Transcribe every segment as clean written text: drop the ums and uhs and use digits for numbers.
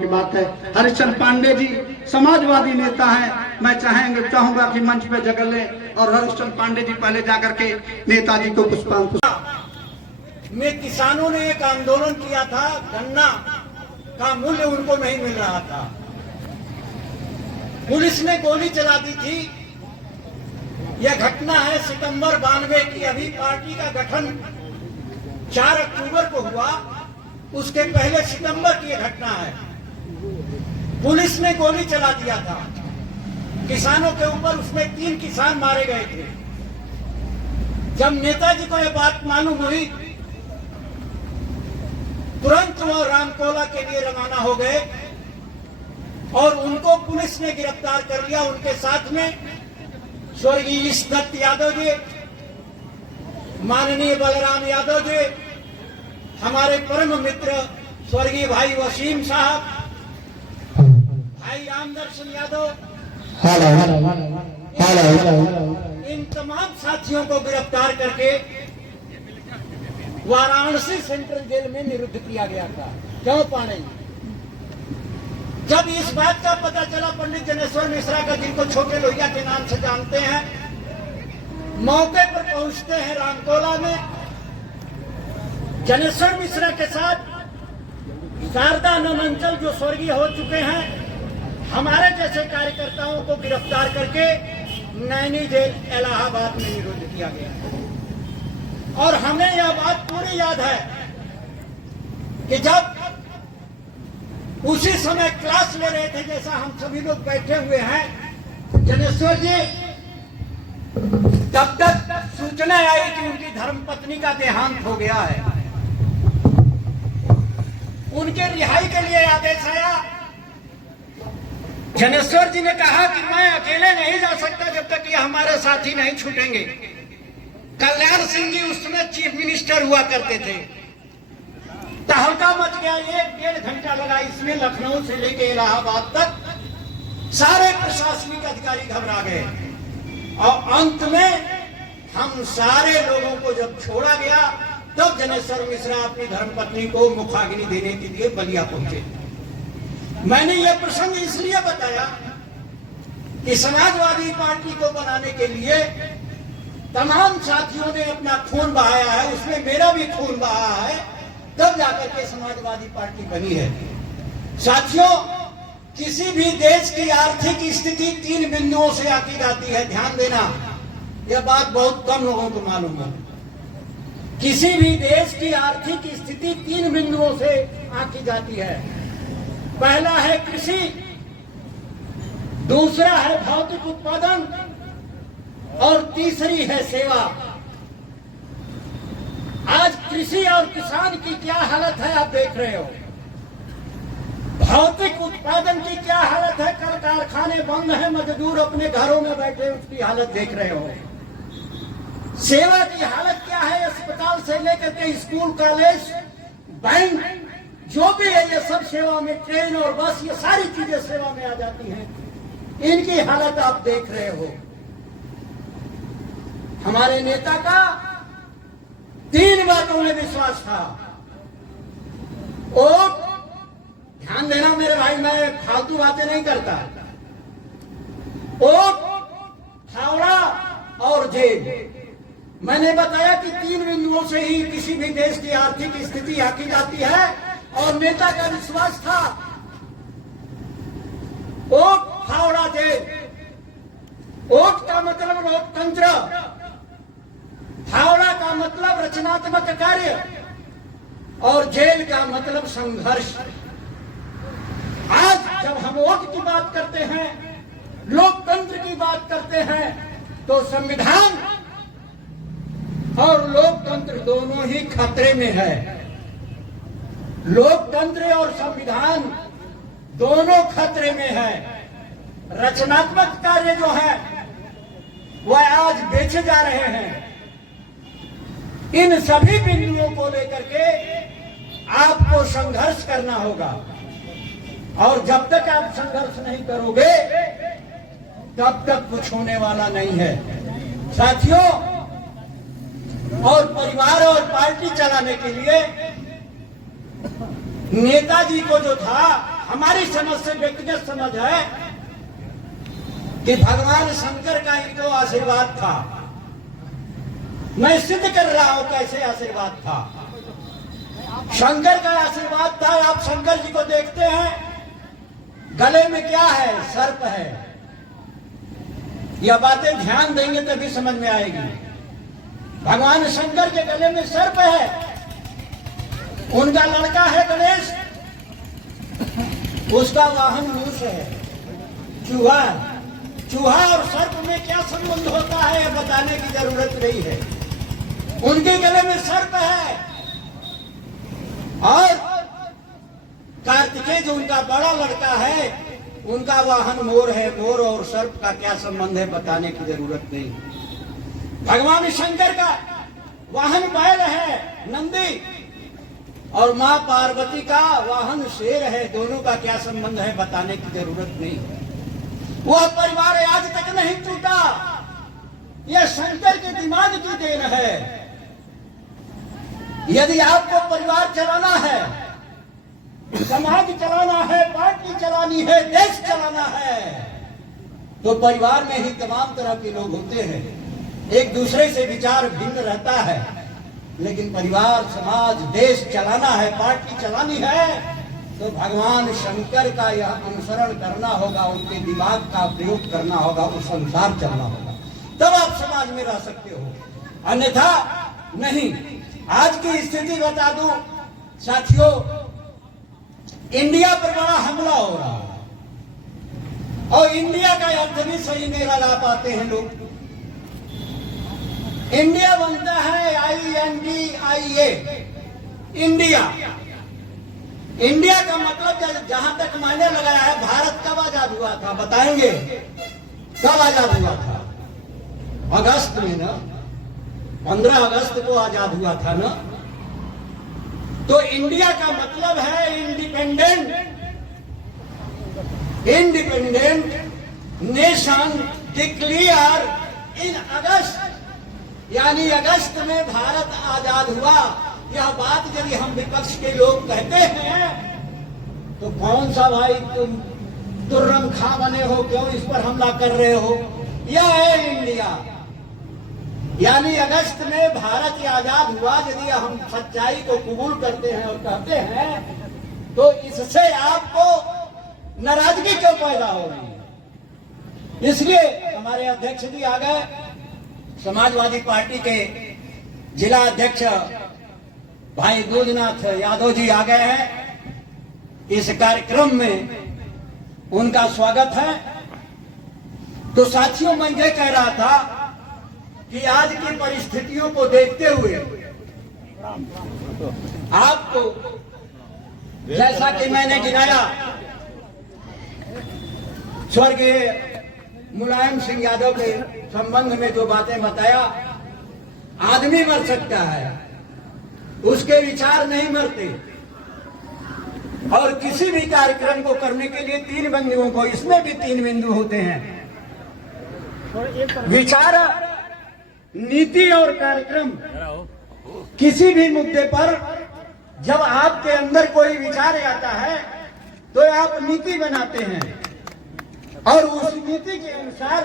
की बात है। हरिश्चंद्र पांडे जी समाजवादी नेता हैं, मैं चाहूंगा कि मंच पे जगह लें और हरिश्चंद्र पांडे जी पहले जाकर के नेताजी को पुष्पांजलि में किसानों ने एक आंदोलन किया था, गन्ना का मूल्य उनको नहीं मिल रहा था, पुलिस ने गोली चला दी थी। यह घटना है सितंबर 92 की। अभी पार्टी का गठन 4 अक्टूबर को हुआ, उसके पहले सितंबर की यह घटना है। पुलिस ने गोली चला दिया था किसानों के ऊपर, उसमें 3 किसान मारे गए थे। जब नेताजी को यह बात मालूम हुई, तुरंत वो रामकोला के लिए रवाना हो गए और उनको पुलिस ने गिरफ्तार कर लिया। उनके साथ में स्वर्गीय ईशदत्त यादव जी, माननीय बलराम यादव जी, हमारे परम मित्र स्वर्गीय भाई वसीम साहब, भाई रामदर्शन यादव, इन तमाम साथियों को गिरफ्तार करके वाराणसी सेंट्रल जेल में निरुद्ध किया गया था। क्यों पाने? जब इस बात का पता चला, पंडित जनेश्वर मिश्रा का, जिनको छोटे लोहिया के नाम से जानते हैं, मौके पर पहुंचते हैं रामकोला में। जनेश्वर मिश्रा के साथ शारदा नमंचल जो स्वर्गीय हो चुके हैं, हमारे जैसे कार्यकर्ताओं को गिरफ्तार करके नैनी जेल इलाहाबाद में निरुद्ध किया गया। और हमें यह बात पूरी याद है कि जब उसी समय क्लास ले रहे थे, जैसा हम सभी लोग बैठे हुए हैं, जनेश्वर जी, तब तक सूचना आई कि उनकी धर्मपत्नी का देहांत हो गया है। उनके रिहाई के लिए आदेश आया। जनेश्वर जी ने कहा कि मैं अकेले नहीं जा सकता जब तक कि हमारे साथी नहीं छूटेंगे। कल्याण सिंह जी उस समय चीफ मिनिस्टर हुआ करते थे। तहलका मच गया, 1-1.5 घंटा लगा इसमें। लखनऊ से लेकर इलाहाबाद तक सारे प्रशासनिक अधिकारी घबरा गए और अंत में हम सारे लोगों को जब छोड़ा गया, तब जनेश्वर मिश्रा अपनी धर्मपत्नी को मुखाग्नि देने के लिए बलिया पहुंचे। मैंने यह प्रसंग इसलिए बताया कि समाजवादी पार्टी को बनाने के लिए तमाम साथियों ने अपना खून बहाया है, उसमें मेरा भी खून बहा है, तब जाकर के समाजवादी पार्टी बनी है। साथियों, किसी भी देश की आर्थिक स्थिति 3 बिंदुओं से आंकी जाती है। ध्यान देना, यह बात बहुत कम लोगों को मालूम है। किसी भी देश की आर्थिक स्थिति 3 बिंदुओं से आंकी जाती है। पहला है कृषि, दूसरा है भौतिक उत्पादन और तीसरी है सेवा। आज कृषि और किसान की क्या हालत है आप देख रहे हो। भौतिक उत्पादन की क्या हालत है, कल कारखाने बंद हैं, मजदूर अपने घरों में बैठे, उसकी हालत देख रहे हो। सेवा की हालत क्या है, अस्पताल से लेकर के स्कूल, कॉलेज, बैंक, जो भी है, ये सब सेवा में, ट्रेन और बस, ये सारी चीजें सेवा में आ जाती हैं। इनकी हालत आप देख रहे हो। हमारे नेता का 3 बातों में विश्वास था। और ध्यान देना मेरे भाई, मैं फालतू बातें नहीं करता। वोट, हावड़ा और जेल। मैंने बताया कि 3 बिंदुओं से ही किसी भी देश की आर्थिक स्थिति आंकी जाती है और नेता का विश्वास था वोट, हावड़ा, जेल। वोट का मतलब लोकतंत्र, हावड़ा का मतलब रचनात्मक कार्य और जेल का मतलब संघर्ष। आज जब हम वोट की बात करते हैं, लोकतंत्र की बात करते हैं, तो संविधान और लोकतंत्र दोनों ही खतरे में है। लोकतंत्र और संविधान दोनों खतरे में है। रचनात्मक कार्य जो है वह आज बेचे जा रहे हैं। इन सभी बिंदुओं को लेकर के आपको संघर्ष करना होगा और जब तक आप संघर्ष नहीं करोगे तब तक कुछ होने वाला नहीं है। साथियों, और परिवार और पार्टी चलाने के लिए नेताजी को जो था, हमारी समझ से व्यक्तिगत समझ है कि भगवान शंकर का इनको आशीर्वाद था। मैं सिद्ध कर रहा हूं कैसे आशीर्वाद था। शंकर का आशीर्वाद था। आप शंकर जी को देखते हैं, गले में क्या है? सर्प है। यह बातें ध्यान देंगे तभी समझ में आएगी। भगवान शंकर के गले में सर्प है। उनका लड़का है गणेश, उसका वाहन मूस है, चूहा। चूहा और सर्प में क्या संबंध होता है यह बताने की जरूरत नहीं है। उनके गले में सर्प है। और कार्तिकेय जो उनका बड़ा लड़का है, उनका वाहन मोर है। मोर और सर्प का क्या संबंध है बताने की जरूरत नहीं। भगवान शंकर का वाहन बैल है, नंदी, और मां पार्वती का वाहन शेर है। दोनों का क्या संबंध है बताने की जरूरत नहीं। वह परिवार आज तक नहीं टूटा। यह शंकर के दिमाग की देन है। यदि आपको परिवार चलाना है, समाज चलाना है, पार्टी चलानी है, देश चलाना है, तो परिवार में ही तमाम तरह के लोग होते हैं। एक दूसरे से विचार भिन्न रहता है, लेकिन परिवार, समाज, देश चलाना है, पार्टी चलानी है, तो भगवान शंकर का यह अनुसरण करना होगा। उनके दिमाग का प्रयोग करना होगा, उस अनुसार चलना होगा, तब आप समाज में रह सकते हो, अन्यथा नहीं। आज की स्थिति बता दूं साथियों, इंडिया पर बड़ा हमला हो रहा है और इंडिया का अर्थ भी सही नहीं लगा पाते हैं लोग। इंडिया बनता है INDIA, इंडिया। इंडिया का मतलब जहां तक मायने लगाया है, भारत कब आजाद हुआ था बताएंगे? कब आजाद हुआ था? अगस्त में ना, 15 अगस्त को आजाद हुआ था ना। तो इंडिया का मतलब है इंडिपेंडेंट नेशन डिक्लेयर इन अगस्त, यानी अगस्त में भारत आजाद हुआ। यह बात यदि हम विपक्ष के लोग कहते हैं तो कौन सा भाई तुम तुर्रम खा बने हो, क्यों इस पर हमला कर रहे हो? यह है इंडिया, यानी अगस्त में भारत आजाद हुआ। यदि हम सच्चाई को कबूल करते हैं और कहते हैं तो इससे आपको नाराजगी क्यों पैदा हो रही है? इसलिए हमारे अध्यक्ष जी आ गए, समाजवादी पार्टी के जिला अध्यक्ष भाई दूधनाथ यादव जी आ गए हैं। इस कार्यक्रम में उनका स्वागत है। तो साथियों, मैं ये कह रहा था कि आज की परिस्थितियों को देखते हुए आपको, जैसा कि मैंने गिनाया, स्वर्गीय मुलायम सिंह यादव के संबंध में जो बातें बताया, आदमी मर सकता है, उसके विचार नहीं मरते। और किसी भी कार्यक्रम को करने के लिए 3 बिंदुओं को, इसमें भी 3 बिंदु होते हैं, विचार, नीति और कार्यक्रम। किसी भी मुद्दे पर जब आपके अंदर कोई विचार आता है तो आप नीति बनाते हैं और उस नीति के अनुसार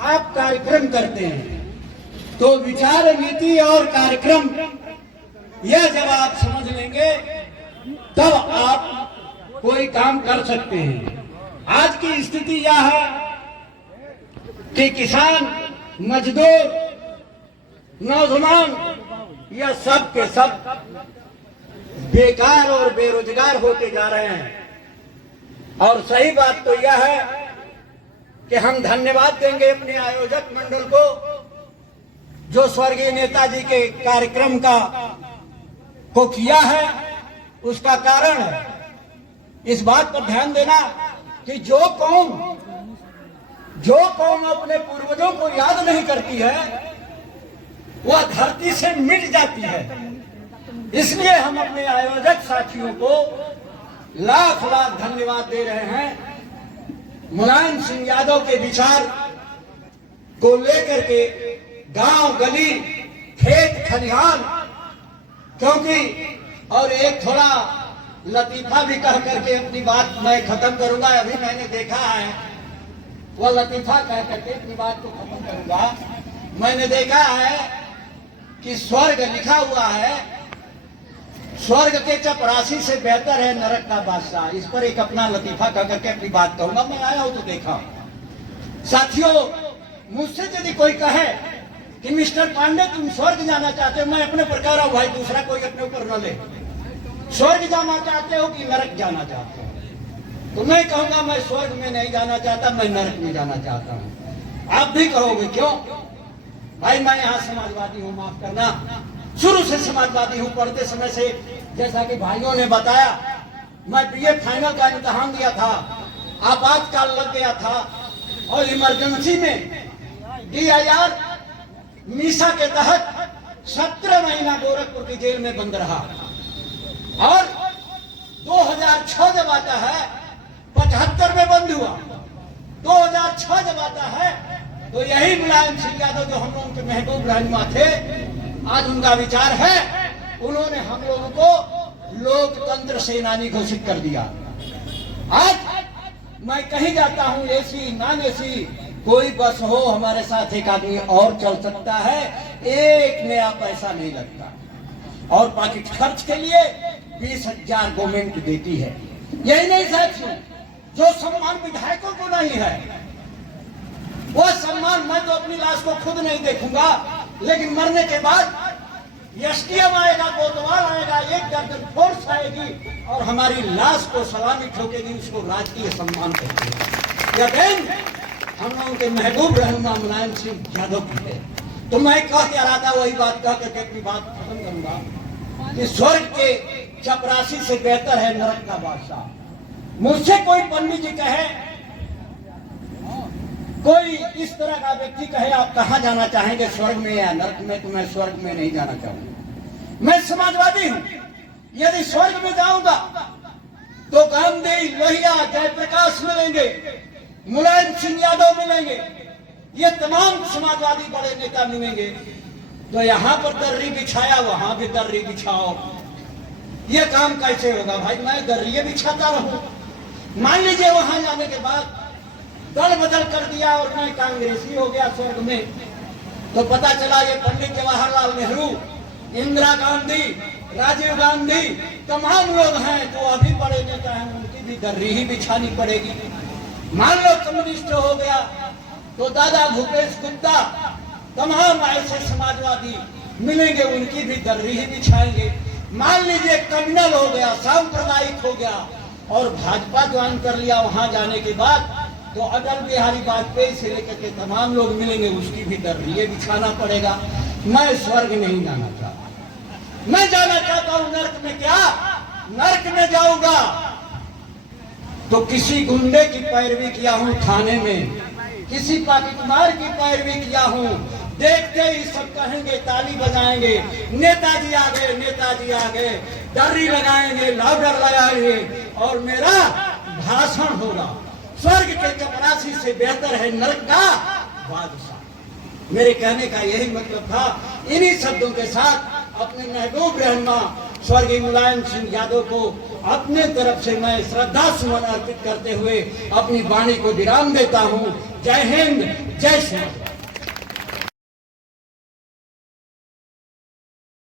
आप कार्यक्रम करते हैं। तो विचार, नीति और कार्यक्रम, यह जब आप समझ लेंगे तब आप कोई काम कर सकते हैं। आज की स्थिति यह है कि किसान, मजदूर, नौजवान, यह सब के सब बेकार और बेरोजगार होते जा रहे हैं। और सही बात तो यह है कि हम धन्यवाद देंगे अपने आयोजक मंडल को, जो स्वर्गीय नेताजी के कार्यक्रम को किया है। उसका कारण है इस बात पर ध्यान देना कि जो कौम अपने पूर्वजों को याद नहीं करती है वह धरती से मिट जाती है। इसलिए हम अपने आयोजक साथियों को लाख लाख धन्यवाद दे रहे हैं। मुलायम सिंह यादव के विचार को लेकर के गांव, गली, खेत, खलिहान, क्योंकि और एक थोड़ा लतीफा भी कह करके अपनी बात मैं खत्म करूंगा। अभी मैंने देखा है, वो लतीफा कह करके अपनी बात को खत्म करूंगा। मैंने देखा है कि स्वर्ग लिखा हुआ है, स्वर्ग के चपरासी से बेहतर है नरक का बादशाह। इस पर एक अपना लतीफा कह करके अपनी बात कहूंगा। मैं आया हूं तो देखा। साथियों, मुझसे यदि कोई कहे कि मिस्टर पांडे तुम स्वर्ग जाना चाहते हो, मैं अपने प्रकार हूं भाई, दूसरा कोई अपने ऊपर न ले। स्वर्ग जाना चाहते हो कि नरक जाना चाहते हो? तो मैं कहूंगा मैं स्वर्ग में नहीं जाना चाहता, मैं नरक में जाना चाहता हूं। आप भी कहोगे क्यों? भाई मैं यहाँ समाजवादी हूँ, माफ करना, शुरू से समाजवादी हूँ। पढ़ते समय से, जैसा कि भाइयों ने बताया, मैं बीए फाइनल का इम्तहान दिया था, आपातकाल लग गया था और इमरजेंसी में DIR मीसा के तहत 17 महीना गोरखपुर की जेल में बंद रहा। और 2006 जब आता है, 75 में बंद हुआ। 2006 जब आता है तो यही मुलायम सिंह यादव जो हम लोगों के महबूब रहनुमा थे, आज उनका विचार है, उन्होंने हम लोगों को लोकतंत्र सेनानी घोषित कर दिया। आज मैं कहीं जाता हूं, AC नॉन AC कोई बस हो, हमारे साथ एक आदमी और चल सकता है, एक नया पैसा नहीं लगता। और पॉकेट खर्च के लिए 20,000 गवर्नमेंट देती है। यही नहीं साथियों, जो सम्मान विधायकों को नहीं है, वो सम्मान मैं तो अपनी लाश को खुद नहीं देखूंगा, लेकिन मरने के बाद STM आएगा, कोतवाल आएगा, 1 दर्जन फोर्स आएगी और हमारी लाश को सलामी ठोकेगी। उसको राजकीय सम्मान कहते हैं। यह दिन हम लोगों के महबूब रहनुमा मुलायम सिंह यादव की है। तो मैं कह के रहा था, वही बात कह करके अपनी बात खत्म करूंगा कि स्वर्ग के चपरासी से बेहतर है नरक का बादशाह। मुझसे कोई पंडित जी कहे, कोई इस तरह का व्यक्ति कहे आप कहां जाना चाहेंगे, स्वर्ग में या नरक में, तो मैं स्वर्ग में नहीं जाना चाहूंगा। मैं समाजवादी हूं। यदि स्वर्ग में जाऊंगा तो गांधी, लोहिया, जयप्रकाश मिलेंगे, मुलायम सिंह यादव मिलेंगे, ये तमाम समाजवादी बड़े नेता मिलेंगे। तो यहां पर दर्री बिछाया, वहां भी दर्री बिछाओ, ये काम कैसे होगा भाई? मैं दर्री बिछाता रहूं? मान लीजिए वहां जाने के बाद दल बदल कर दिया और मैं कांग्रेसी हो गया स्वर्ग में, तो पता चला ये पंडित जवाहरलाल नेहरू, इंदिरा गांधी, राजीव गांधी, तमाम लोग हैं जो अभी बड़े नेता हैं, उनकी भी दर्री ही बिछानी पड़ेगी। मान लो कम्युनिस्ट हो गया तो दादा भूपेश गुप्ता, तमाम ऐसे समाजवादी मिलेंगे, उनकी भी दर्री ही बिछाएंगे। मान लीजिए कम्युनल हो गया, सांप्रदायिक हो गया और भाजपा ज्वाइन कर लिया, वहां जाने के बाद तो अटल बिहारी वाजपेयी से लेकर के तमाम लोग मिलेंगे, उसकी भी दर्री बिछाना पड़ेगा। मैं स्वर्ग नहीं जाना चाहता, मैं जाना चाहता हूं नर्क में। क्या नर्क में जाऊंगा तो किसी गुंडे की पैरवी किया हूं थाने में, किसी पाकिस्तान की पैरवी किया हूं, देखते ही सब कहेंगे, ताली बजाएंगे, नेताजी आ गए, नेताजी आ गए, दर्री लगाएंगे, लाउडर लगाएंगे और मेरा भाषण होगा, स्वर्ग के चपरासी से बेहतर है नरक का बादशाह। मेरे कहने का यही मतलब था। इन्हीं शब्दों के साथ अपने महबूब रहनुमा स्वर्गीय मुलायम सिंह यादव को अपने तरफ से मैं श्रद्धा सुमन अर्पित करते हुए अपनी वाणी को विराम देता हूं। जय हिंद, जय श्री राम।